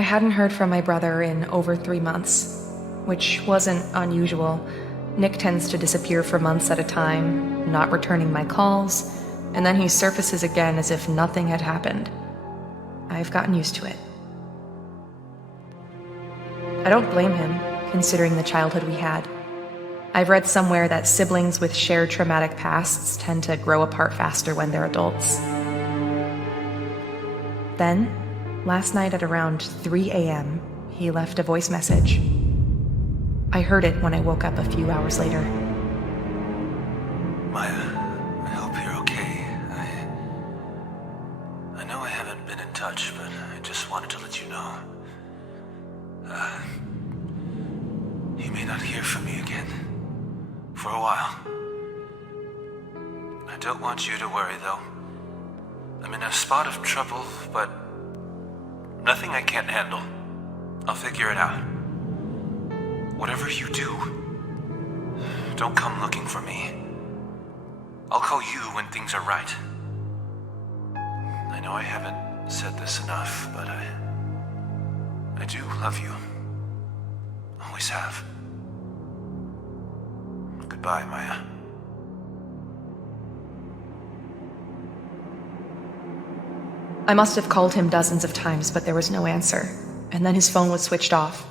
I hadn't heard from my brother in over 3 months, which wasn't unusual. Nick tends to disappear for months at a time, not returning my calls, and then he surfaces again as if nothing had happened. I've gotten used to it. I don't blame him, considering the childhood we had. I've read somewhere that siblings with shared traumatic pasts tend to grow apart faster when they're adults. Then, last night at around 3 a.m., he left a voice message. I heard it when I woke up a few hours later. Maya, I hope you're okay. I know I haven't been in touch, but I just wanted to let you know. You may not hear from me again. For a while. I don't want you to worry, though. I'm in a spot of trouble, but nothing I can't handle. I'll figure it out. Whatever you do, don't come looking for me. I'll call you when things are right. I know I haven't said this enough, but I do love you. Always have. Goodbye, Maya. I must have called him dozens of times, but there was no answer, and then his phone was switched off.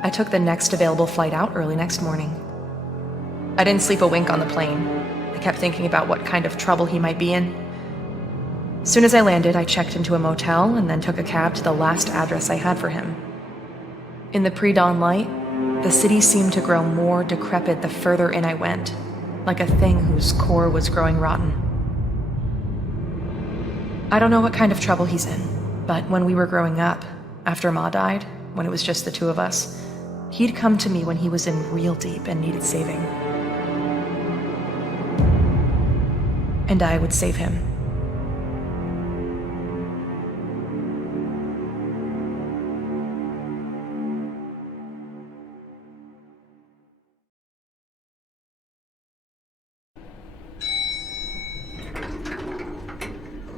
I took the next available flight out early next morning. I didn't sleep a wink on the plane. I kept thinking about what kind of trouble he might be in. As soon as I landed, I checked into a motel and then took a cab to the last address I had for him. In the pre-dawn light, the city seemed to grow more decrepit the further in I went, like a thing whose core was growing rotten. I don't know what kind of trouble he's in, but when we were growing up, after Ma died, when it was just the two of us, he'd come to me when he was in real deep and needed saving. And I would save him.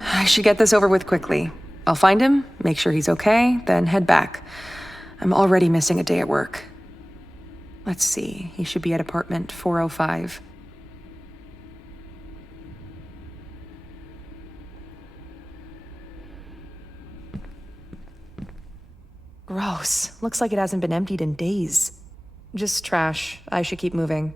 I should get this over with quickly. I'll find him, make sure he's okay, then head back. I'm already missing a day at work. Let's see, he should be at apartment 405. Gross. Looks like it hasn't been emptied in days. Just trash. I should keep moving.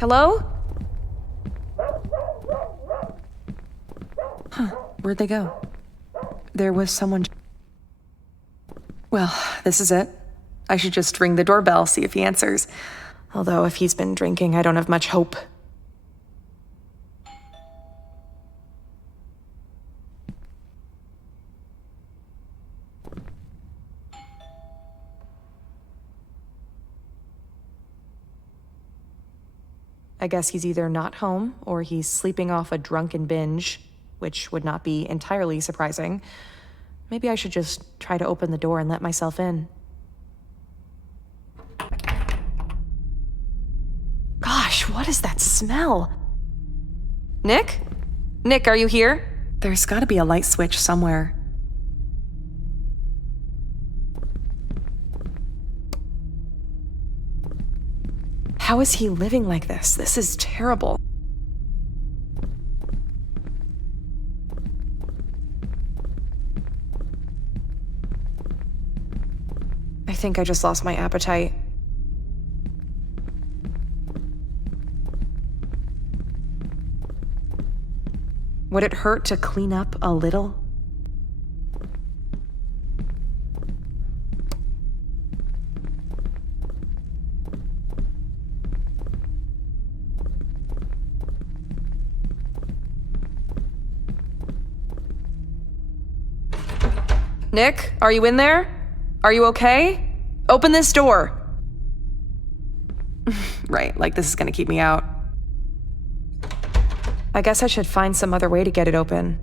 Hello? Huh, where'd they go? There was someone... Well, this is it. I should just ring the doorbell, see if he answers. Although if he's been drinking, I don't have much hope. I guess he's either not home, or he's sleeping off a drunken binge, which would not be entirely surprising. Maybe I should just try to open the door and let myself in. Gosh, what is that smell? Nick? Nick, are you here? There's gotta be a light switch somewhere. How is he living like this? This is terrible. I think I just lost my appetite. Would it hurt to clean up a little? Nick, are you in there? Are you okay? Open this door. Right, like this is gonna keep me out. I guess I should find some other way to get it open.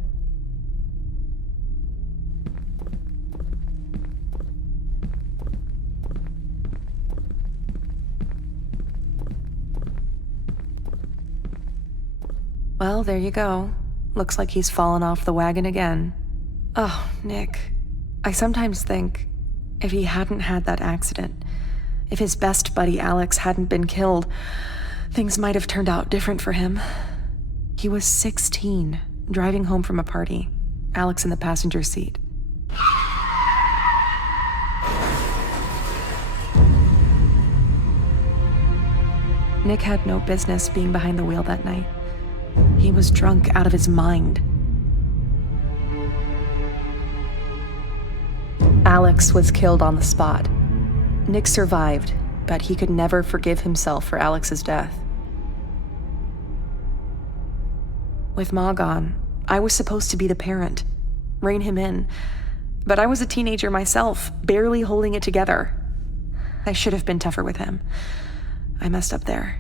Well, there you go. Looks like he's fallen off the wagon again. Oh, Nick. I sometimes think, if he hadn't had that accident, if his best buddy Alex hadn't been killed, things might have turned out different for him. He was 16, driving home from a party, Alex in the passenger seat. Nick had no business being behind the wheel that night. He was drunk out of his mind. Alex was killed on the spot. Nick survived, but he could never forgive himself for Alex's death. With Ma gone, I was supposed to be the parent, rein him in, but I was a teenager myself, barely holding it together. I should have been tougher with him. I messed up there.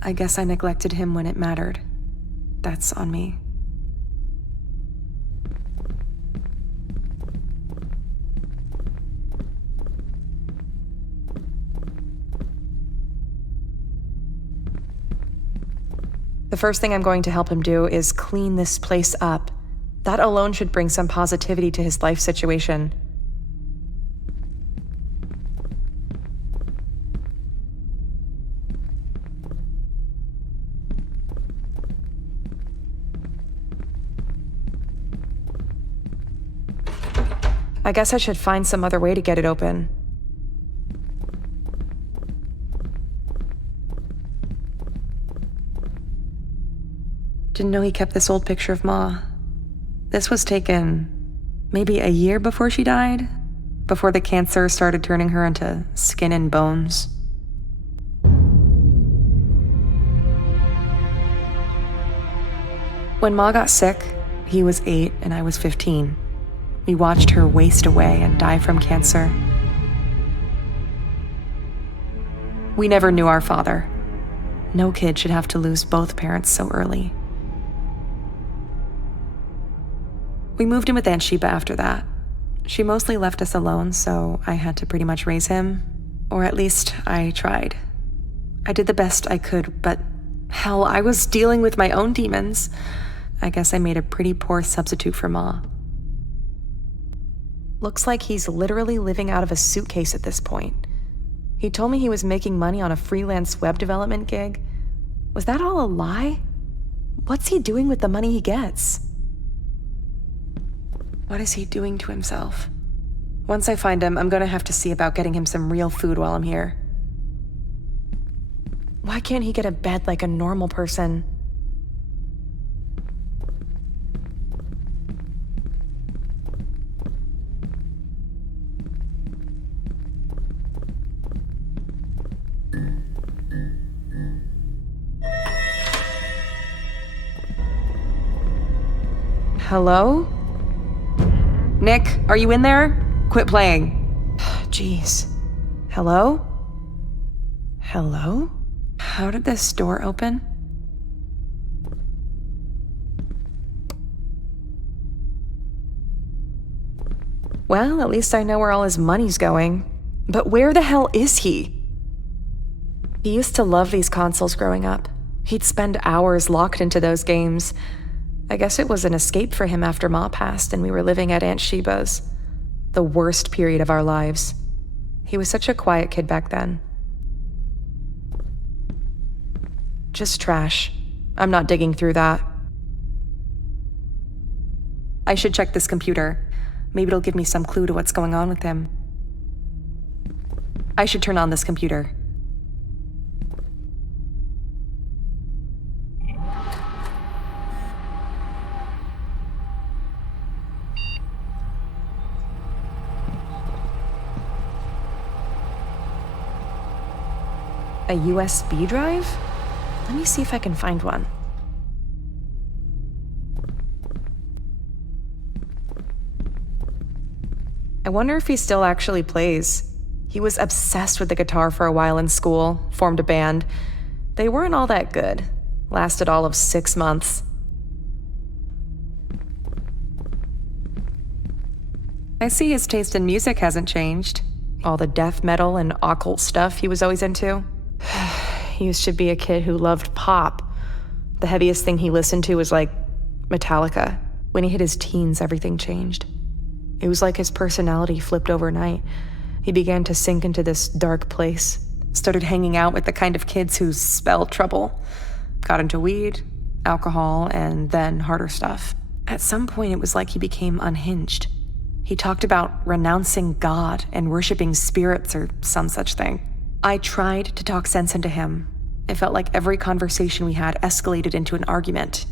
I guess I neglected him when it mattered. That's on me. The first thing I'm going to help him do is clean this place up. That alone should bring some positivity to his life situation. I guess I should find some other way to get it open. Didn't know he kept this old picture of Ma. This was taken maybe a year before she died, before the cancer started turning her into skin and bones. When Ma got sick, he was 8 and I was 15. We watched her waste away and die from cancer. We never knew our father. No kid should have to lose both parents so early. We moved in with Aunt Sheba after that. She mostly left us alone, so I had to pretty much raise him. Or at least I tried. I did the best I could, but hell, I was dealing with my own demons. I guess I made a pretty poor substitute for Ma. Looks like he's literally living out of a suitcase at this point. He told me he was making money on a freelance web development gig. Was that all a lie? What's he doing with the money he gets? What is he doing to himself? Once I find him, I'm gonna have to see about getting him some real food while I'm here. Why can't he get a bed like a normal person? Hello? Nick, are you in there? Quit playing. Jeez. Hello? Hello? How did this door open? Well, at least I know where all his money's going. But where the hell is he? He used to love these consoles growing up. He'd spend hours locked into those games. I guess it was an escape for him after Ma passed and we were living at Aunt Sheba's. The worst period of our lives. He was such a quiet kid back then. Just trash. I'm not digging through that. I should check this computer. Maybe it'll give me some clue to what's going on with him. I should turn on this computer. A USB drive? Let me see if I can find one. I wonder if he still actually plays. He was obsessed with the guitar for a while in school, formed a band. They weren't all that good. Lasted all of 6 months. I see his taste in music hasn't changed. All the death metal and occult stuff he was always into. He used to be a kid who loved pop. The heaviest thing he listened to was like Metallica. When he hit his teens, everything changed. It was like his personality flipped overnight. He began to sink into this dark place. Started hanging out with the kind of kids who spell trouble. Got into weed, alcohol, and then harder stuff. At some point, it was like he became unhinged. He talked about renouncing God and worshiping spirits or some such thing. I tried to talk sense into him. It felt like every conversation we had escalated into an argument.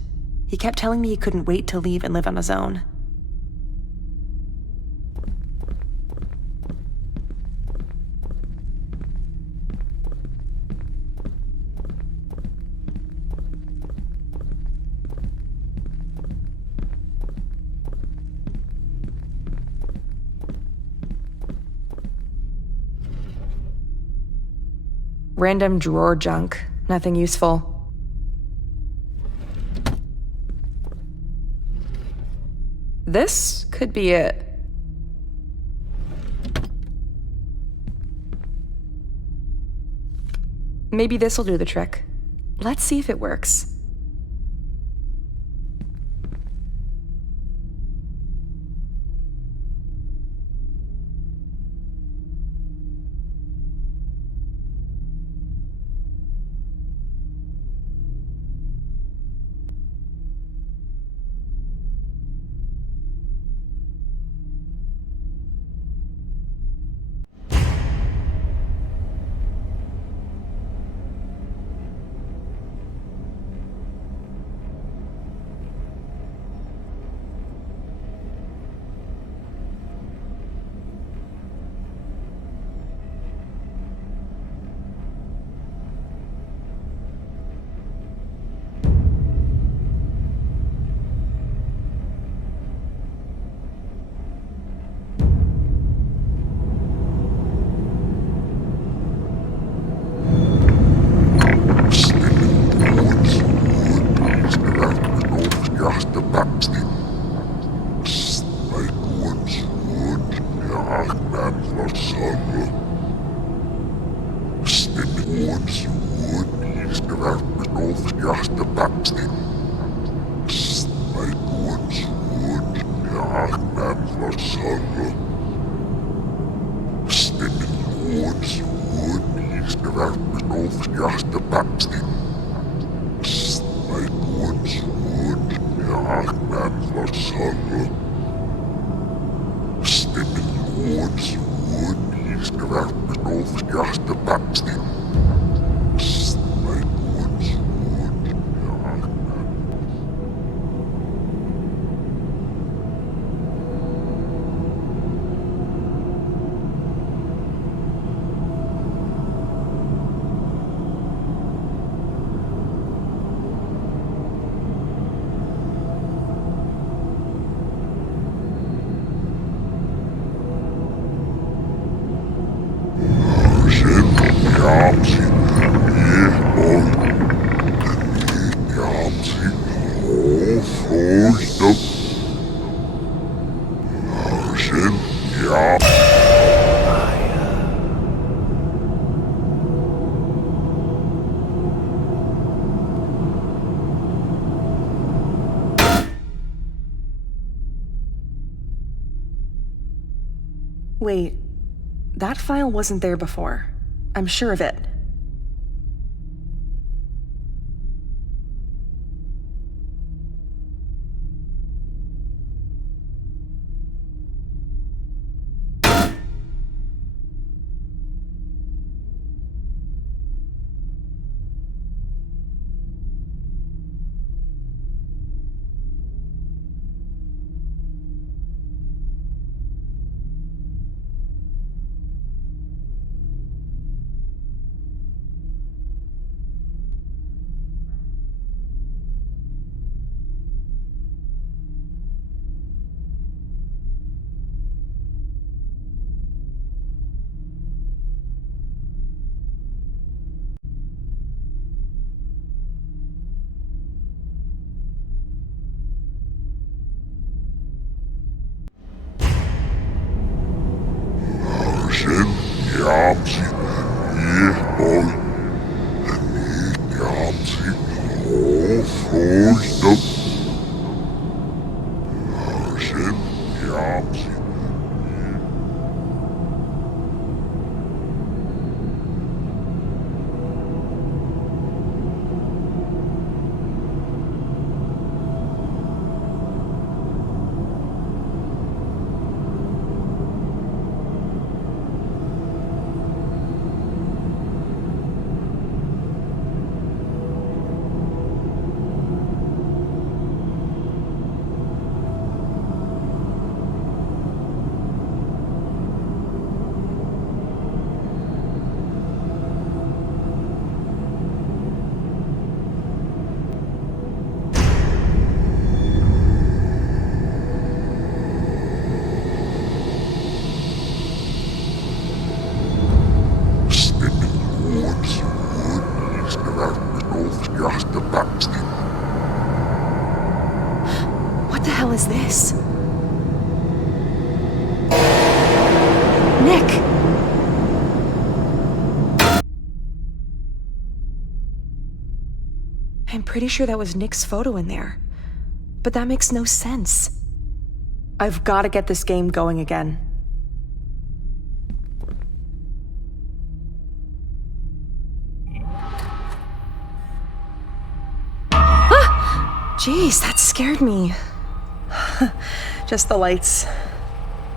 He kept telling me he couldn't wait to leave and live on his own. Random drawer junk, nothing useful. This could be it. Maybe this'll do the trick. Let's see if it works. Wait, that file wasn't there before. I'm sure of it. What the hell is this? Nick! I'm pretty sure that was Nick's photo in there. But that makes no sense. I've got to get this game going again. Ah! Jeez, that scared me. Just the lights.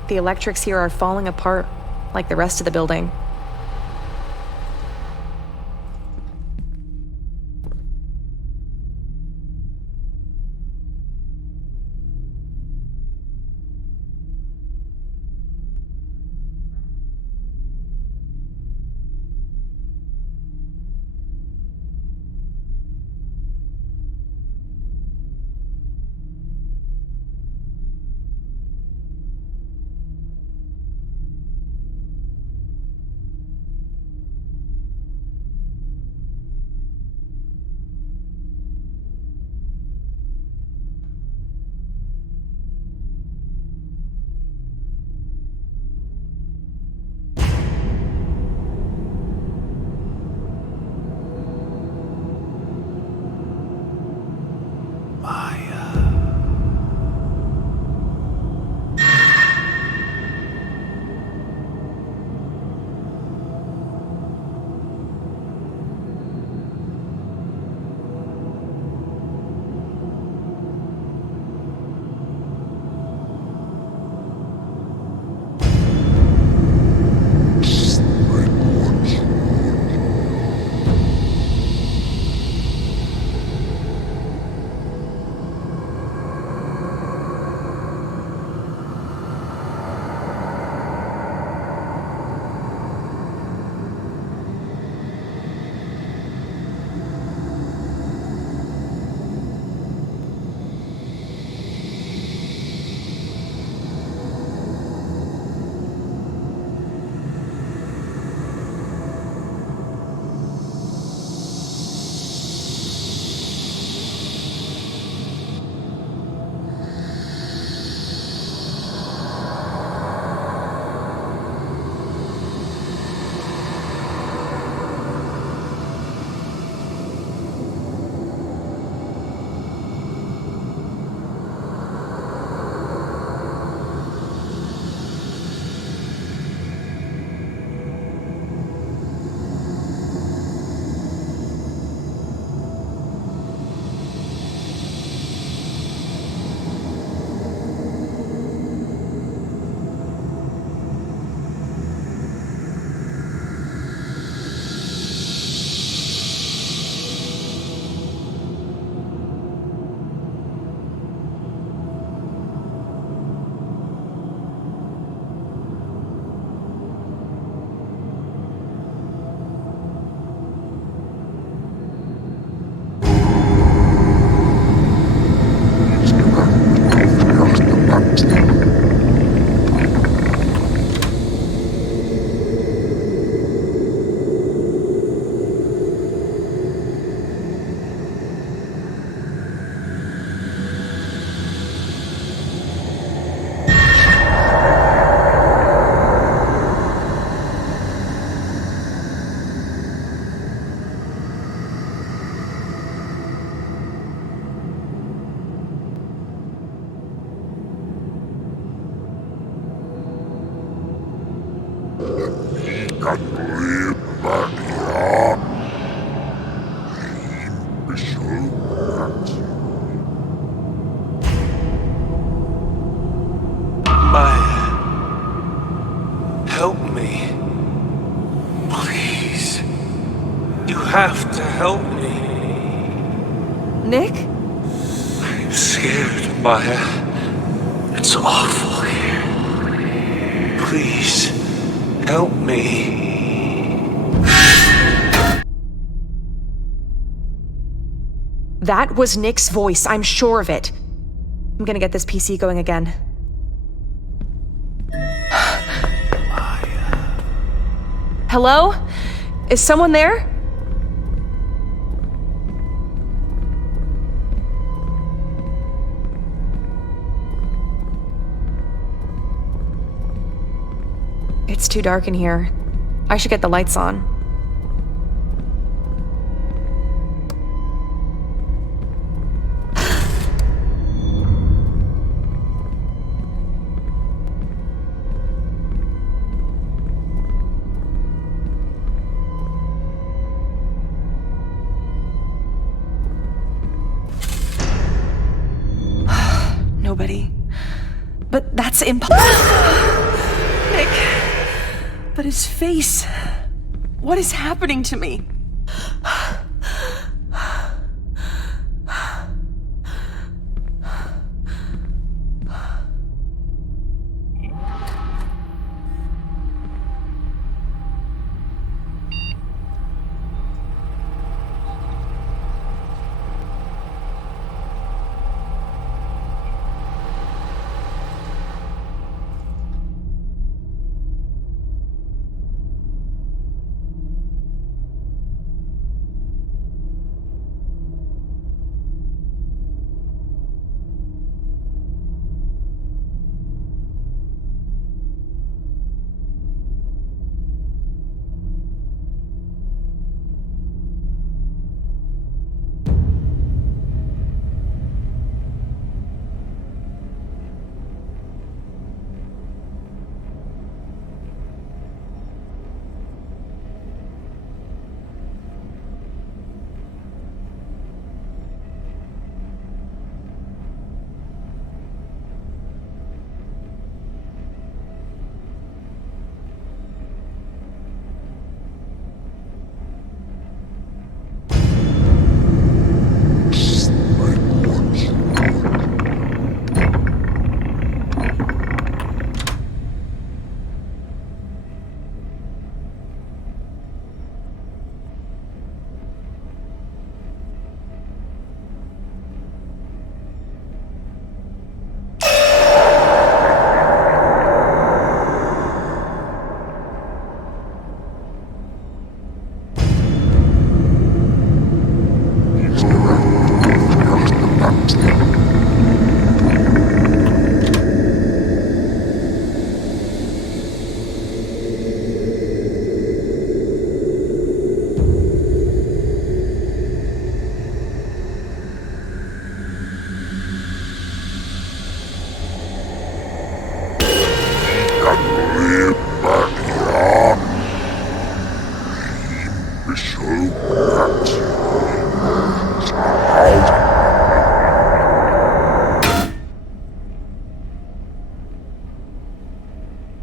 The electrics here are falling apart, like the rest of the building. Maya, help me. Please. You have to help me. Nick? I'm scared, Maya. It's awful here. Please, help me. That was Nick's voice, I'm sure of it. I'm gonna get this PC going again. Hello? Is someone there? It's too dark in here. I should get the lights on. Nobody. But that's impossible. Nick. But his face. What is happening to me?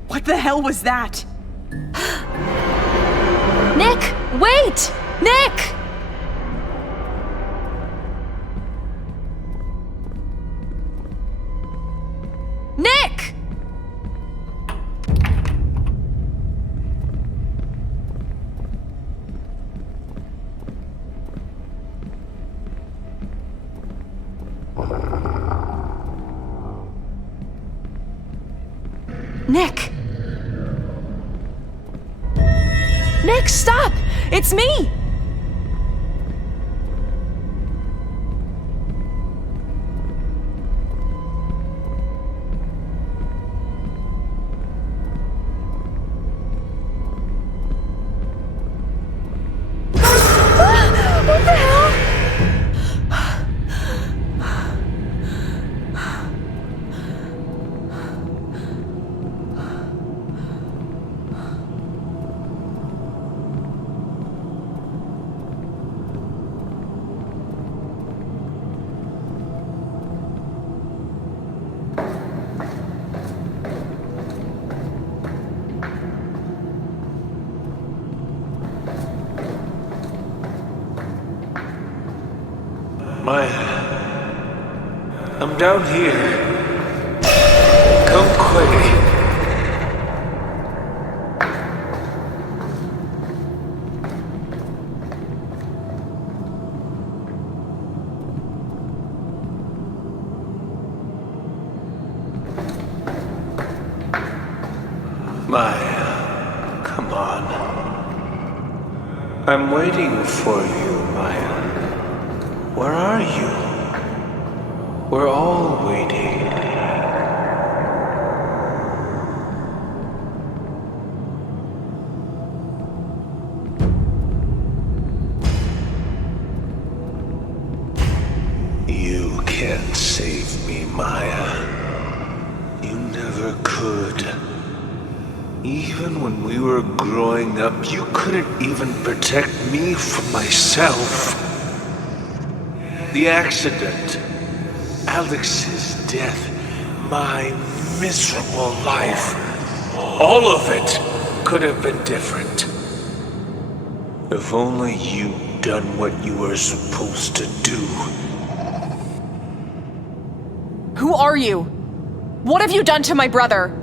What the hell was that? Nick, wait! Nick! Nick! Nick! Nick, stop! It's me! What the hell? down here. Come quick. Maya, come on. I'm waiting for you, Maya. Where are you? We're all waiting. You can't save me, Maya. You never could. Even when we were growing up, you couldn't even protect me from myself. The accident, Alex's death, my miserable life, all of it could have been different. If only you'd done what you were supposed to do. Who are you? What have you done to my brother?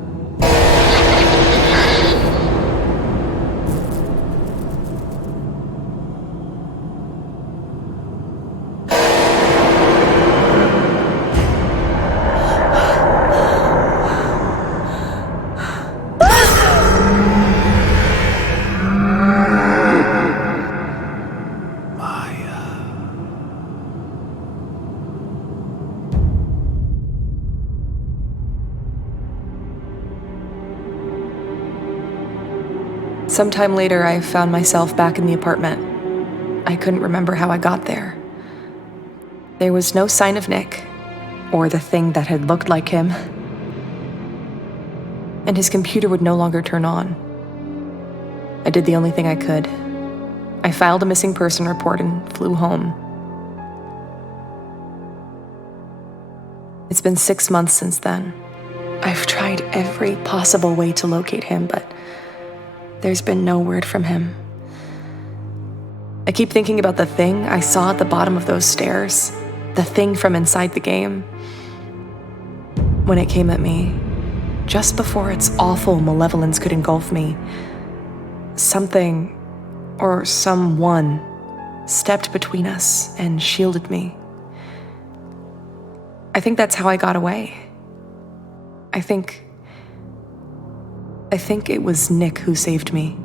Sometime later, I found myself back in the apartment. I couldn't remember how I got there. There was no sign of Nick, or the thing that had looked like him. And his computer would no longer turn on. I did the only thing I could. I filed a missing person report and flew home. It's been 6 months since then. I've tried every possible way to locate him, but there's been no word from him. I keep thinking about the thing I saw at the bottom of those stairs, the thing from inside the game. When it came at me, just before its awful malevolence could engulf me, something or someone stepped between us and shielded me. I think that's how I got away. I think it was Nick who saved me.